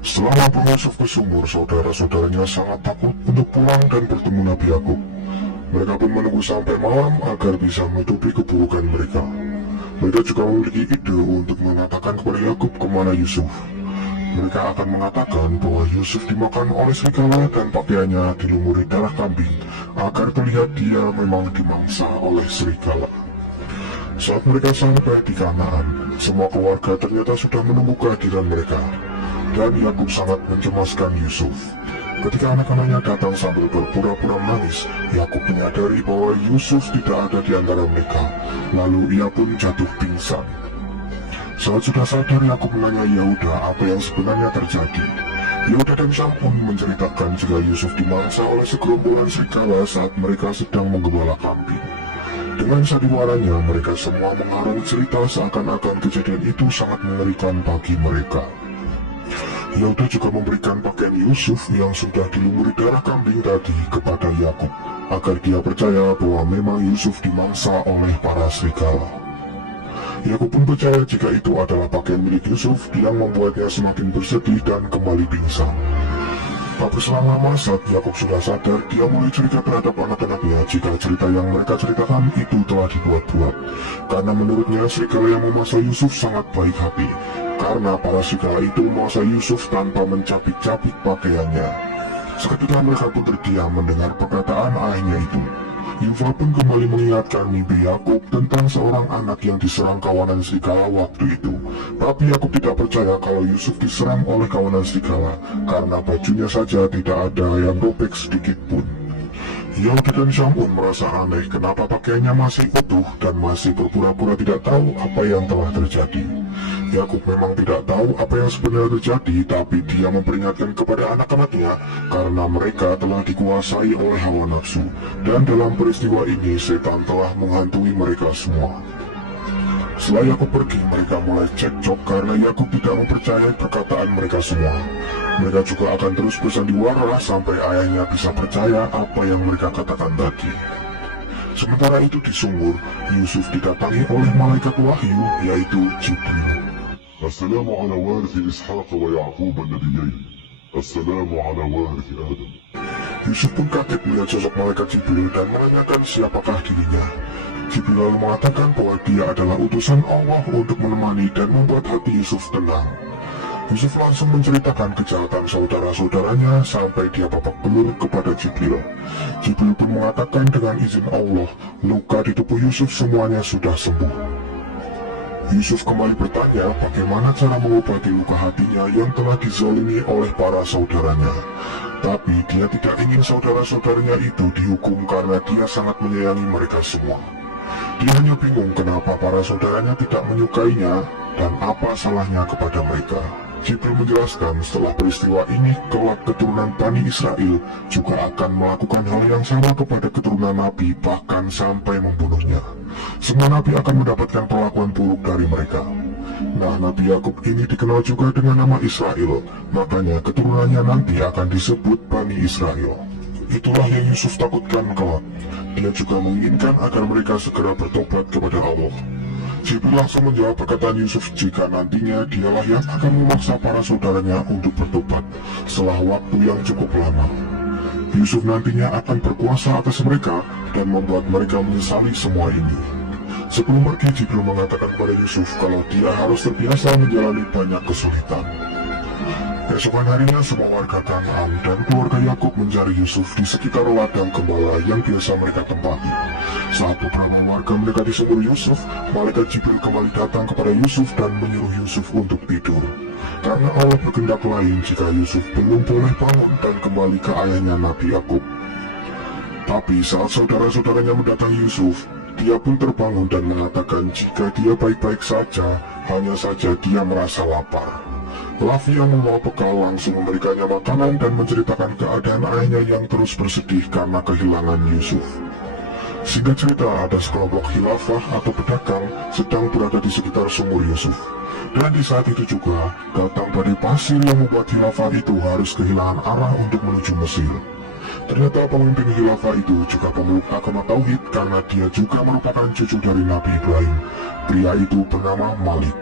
Setelah lapor Yusuf ke sumur, saudara-saudaranya sangat takut untuk pulang dan bertemu Nabi Yakub. Mereka pun menunggu sampai malam agar bisa menutupi keburukan mereka. Mereka juga memiliki ide untuk mengatakan kepada Yakub kemana Yusuf. Mereka akan mengatakan bahwa Yusuf dimakan oleh serigala dan pakaiannya dilumuri darah kambing agar terlihat dia memang dimangsa oleh serigala. Saat mereka sampai di Kanaan, semua keluarga ternyata sudah menunggu kehadiran mereka, dan Yakub sangat mencemaskan Yusuf. Ketika anak-anaknya datang sambil berpura-pura menangis, Yakub menyadari bahwa Yusuf tidak ada di antara mereka. Lalu ia pun jatuh pingsan. Saat sudah sadar, Yakub menanya Yehuda apa yang sebenarnya terjadi. Yehuda dan Syamun menceritakan jika Yusuf dimangsa oleh segerombolan serigala saat mereka sedang menggembala kambing. Dengan sandiwaranya, mereka semua mengarang cerita seakan-akan kejadian itu sangat mengerikan bagi mereka. Yehuda juga memberikan pakaian Yusuf yang sudah dilumuri darah kambing tadi kepada Yakub, agar dia percaya bahwa memang Yusuf dimangsa oleh para serigala. Yakub pun percaya jika itu adalah pakaian milik Yusuf yang membuatnya semakin bersedih dan kembali pingsan. Tak berselang lama, saat Yakub sudah sadar, dia mulai cerita terhadap anak-anaknya jika cerita yang mereka ceritakan itu telah dibuat-buat. Karena menurutnya serigala yang memangsa Yusuf sangat baik hati, karena para serigala itu memangsa Yusuf tanpa mencapik-capik pakaiannya. Seketika mereka pun terdiam mendengar perkataan ayahnya itu. Yuval pun kembali mengingatkan mimpi Yakub tentang seorang anak yang diserang kawanan serigala waktu itu. Tapi Yakub tidak percaya kalau Yusuf diserang oleh kawanan serigala, karena bajunya saja tidak ada yang robek sedikit pun. Yehuda dan Syamun merasa aneh kenapa pakaiannya masih utuh dan masih berpura-pura tidak tahu apa yang telah terjadi. Yakub memang tidak tahu apa yang sebenarnya terjadi, tapi dia memperingatkan kepada anak-anaknya karena mereka telah dikuasai oleh hawa nafsu, dan dalam peristiwa ini setan telah menghantui mereka semua. Setelah Yakub pergi, mereka mulai cekcok karena Yakub tidak mempercayai perkataan mereka semua. Mereka juga akan terus bersandiwara sampai ayahnya bisa percaya apa yang mereka katakan tadi. Sementara itu di sumur, Yusuf didatangi oleh malaikat wahyu, yaitu Jibril. السلام على وارث إسحاق ويعقوب النبيين. السلام على وارث آدم. Yusuf pun kaget melihat sosok malaikat Jibril dan menanyakan siapakah dirinya. Jibril lalu mengatakan bahwa dia adalah utusan Allah untuk menemani dan membuat hati Yusuf tenang. Yusuf langsung menceritakan kejahatan saudara-saudaranya sampai dia babak belur kepada Jibril. Jibril pun mengatakan dengan izin Allah, luka di tubuh Yusuf semuanya sudah sembuh. Yusuf kembali bertanya bagaimana cara mengobati luka hatinya yang telah dizalimi oleh para saudaranya. Tapi dia tidak ingin saudara-saudaranya itu dihukum karena dia sangat menyayangi mereka semua. Dia hanya bingung kenapa para saudaranya tidak menyukainya dan apa salahnya kepada mereka. Jibril menjelaskan setelah peristiwa ini kelak keturunan Bani Israel juga akan melakukan hal yang sama kepada keturunan Nabi, bahkan sampai membunuhnya. Semua Nabi akan mendapatkan perlakuan buruk dari mereka. Nah, Nabi Yakub ini dikenal juga dengan nama Israel, makanya keturunannya nanti akan disebut Bani Israel. Itulah yang Yusuf takutkan kelak. Dia juga menginginkan agar mereka segera bertobat kepada Allah. Jibril langsung menjawab perkataan Yusuf jika nantinya dialah yang akan memaksa para saudaranya untuk bertobat setelah waktu yang cukup lama. Yusuf nantinya akan berkuasa atas mereka dan membuat mereka menyesali semua ini. Sebelum pergi, Jibril mengatakan kepada Yusuf kalau dia harus terbiasa menjalani banyak kesulitan. Keesokan harinya, semua warga Kanaan dan keluarga Yakub mencari Yusuf di sekitar ladang gembala yang biasa mereka tempati. Saat beberapa warga mendekati sumur Yusuf, malaikat Jibril kembali datang kepada Yusuf dan menyuruh Yusuf untuk tidur. Karena Allah berkehendak lain jika Yusuf belum boleh bangun dan kembali ke ayahnya Nabi Yakub. Tapi saat saudara-saudaranya mendatangi Yusuf, dia pun terbangun dan mengatakan jika dia baik-baik saja, hanya saja dia merasa lapar. Lavi yang membawa bekal langsung memberikannya makanan dan menceritakan keadaan ayahnya yang terus bersedih karena kehilangan Yusuf. Singkat cerita, ada sekelompok khilafah atau pedagang sedang berada di sekitar sumur Yusuf. Dan di saat itu juga, datang badai pasir yang membuat khilafah itu harus kehilangan arah untuk menuju Mesir. Ternyata pemimpin khilafah itu juga pemeluk agama Tauhid karena dia juga merupakan cucu dari Nabi Ibrahim. Pria itu bernama Malik.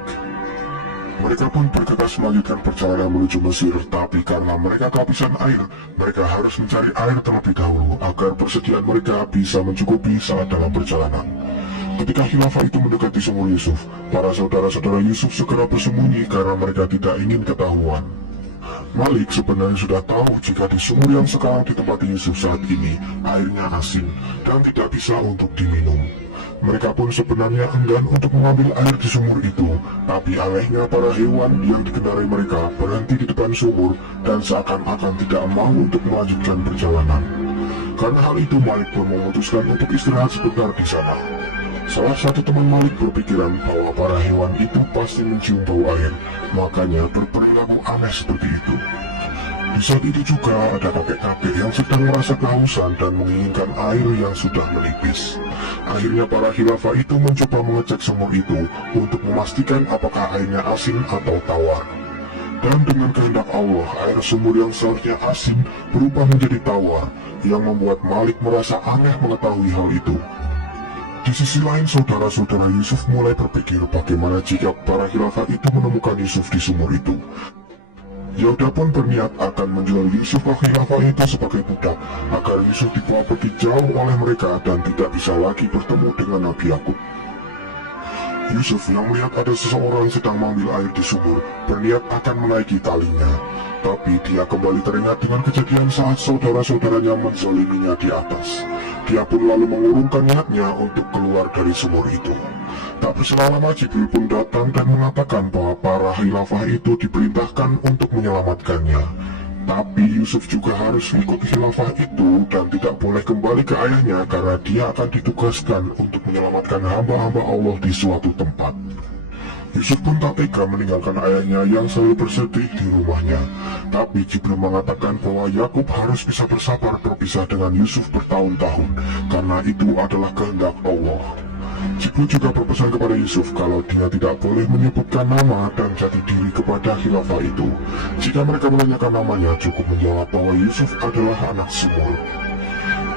Mereka pun bergegas melanjutkan perjalanan menuju Mesir, tapi karena mereka kehabisan air, mereka harus mencari air terlebih dahulu agar persediaan mereka bisa mencukupi saat dalam perjalanan. Ketika khilafah itu mendekati sumur Yusuf, para saudara-saudara Yusuf segera bersembunyi karena mereka tidak ingin ketahuan. Malik sebenarnya sudah tahu jika di sumur yang sekarang ditempati Yusuf saat ini airnya asin dan tidak bisa untuk diminum. Mereka pun sebenarnya enggan untuk mengambil air di sumur itu, tapi anehnya para hewan yang dikendarai mereka berhenti di depan sumur dan seakan-akan tidak mau untuk melanjutkan perjalanan. Karena hal itu Malik pun memutuskan untuk istirahat sebentar di sana. Salah satu teman Malik berpikiran bahwa para hewan itu pasti mencium bau air, makanya berperilaku aneh seperti itu. Di saat itu juga ada kakek-kakek yang sedang merasa kehausan dan menginginkan air yang sudah menipis. Akhirnya para khilafah itu mencoba mengecek sumur itu untuk memastikan apakah airnya asin atau tawar. Dan dengan kehendak Allah, air sumur yang seharusnya asin berubah menjadi tawar, yang membuat Malik merasa aneh mengetahui hal itu. Di sisi lain, saudara-saudara Yusuf mulai berpikir bagaimana jika para khilafah itu menemukan Yusuf di sumur itu. Yehuda pun berniat akan menjual Yusuf ke khilafah itu sebagai budak, agar Yusuf dibawa pergi jauh oleh mereka dan tidak bisa lagi bertemu dengan Nabi Yakub. Yusuf yang melihat ada seseorang sedang mengambil air di sumur, berniat akan menaiki talinya. Tapi dia kembali teringat dengan kejadian saat saudara-saudaranya menzaliminya di atas. Dia pun lalu mengurungkan niatnya untuk keluar dari sumur itu. Tak berselang lama Jibril pun datang dan mengatakan bahwa para khilafah itu diperintahkan untuk menyelamatkannya. Tapi Yusuf juga harus mengikuti khilafah itu dan tidak boleh kembali ke ayahnya karena dia akan ditugaskan untuk menyelamatkan hamba-hamba Allah di suatu tempat. Yusuf pun tak tega meninggalkan ayahnya yang selalu bersedih di rumahnya. Tapi Jibril mengatakan bahwa Yakub harus bisa bersabar berpisah dengan Yusuf bertahun-tahun, karena itu adalah kehendak Allah. Jibril juga berpesan kepada Yusuf kalau dia tidak boleh menyebutkan nama dan jati diri kepada khilafah itu. Jika mereka menanyakan namanya, cukup menjawab bahwa Yusuf adalah anak sumur.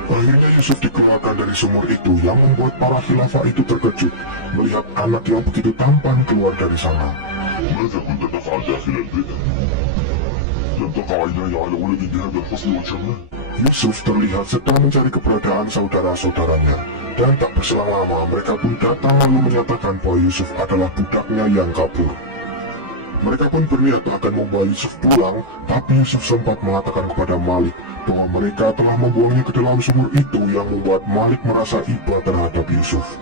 Akhirnya Yusuf dikeluarkan dari sumur itu, yang membuat para khilafah itu terkejut melihat anak yang begitu tampan keluar dari sana. وماذا كنت تفعل داخل البئر؟ لم تقع عيناي على ولد بهذا الحسن والجمال. Yusuf terlihat sedang mencari keberadaan saudara-saudaranya, dan tak berselang lama mereka pun datang lalu menyatakan bahwa Yusuf adalah budaknya yang kabur. Mereka pun berniat akan membawa Yusuf pulang, tapi Yusuf sempat mengatakan kepada Malik bahwa mereka telah membuangnya ke dalam sumur itu, yang membuat Malik merasa iba terhadap Yusuf.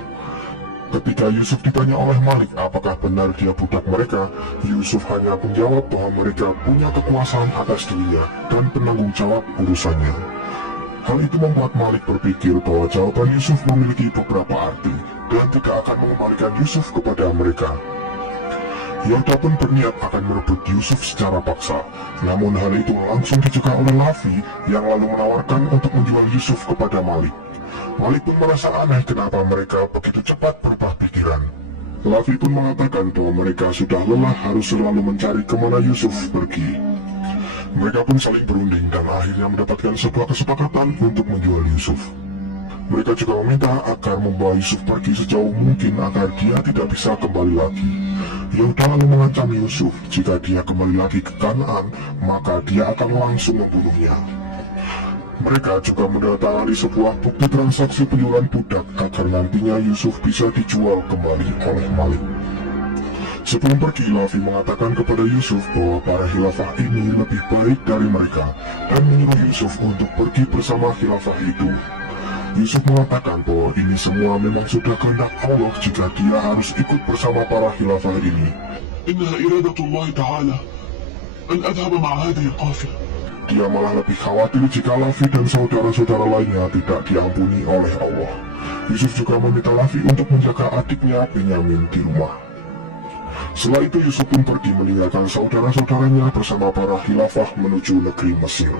Ketika Yusuf ditanya oleh Malik apakah benar dia budak mereka, Yusuf hanya menjawab bahwa mereka punya kekuasaan atas dirinya dan penanggung jawab urusannya. Hal itu membuat Malik berpikir bahwa jawaban Yusuf memiliki beberapa arti dan tidak akan mengembalikan Yusuf kepada mereka. Yehuda pun berniat akan merebut Yusuf secara paksa, namun hal itu langsung dicegah oleh Lavi yang lalu menawarkan untuk menjual Yusuf kepada Malik. Malik pun merasa aneh kenapa mereka begitu cepat berubah pikiran. Lavi pun mengatakan bahwa mereka sudah lelah harus selalu mencari kemana Yusuf pergi. Mereka pun saling berunding dan akhirnya mendapatkan sebuah kesepakatan untuk menjual Yusuf. Mereka juga meminta agar membawa Yusuf pergi sejauh mungkin agar dia tidak bisa kembali lagi. Yehuda lalu mengancam Yusuf jika dia kembali lagi ke Kanaan, maka dia akan langsung membunuhnya. Mereka juga menandatangani sebuah bukti transaksi penjualan budak agar nantinya Yusuf bisa dijual kembali oleh Malik. Sebelum pergi, Lavi mengatakan kepada Yusuf bahwa para khilafah ini lebih baik dari mereka dan menyuruh Yusuf untuk pergi bersama khilafah itu. Yusuf mengatakan bahwa ini semua memang sudah kehendak Allah jika dia harus ikut bersama para khilafah ini. إنها إرادة الله تعالى أن أذهب مع هذه القافلة. Dia malah lebih khawatir jika Lavi dan saudara-saudara lainnya tidak diampuni oleh Allah. Yusuf juga meminta Lavi untuk menjaga adiknya Benyamin di rumah. Setelah itu Yusuf pun pergi meninggalkan saudara-saudaranya bersama para khilafah menuju negeri Mesir.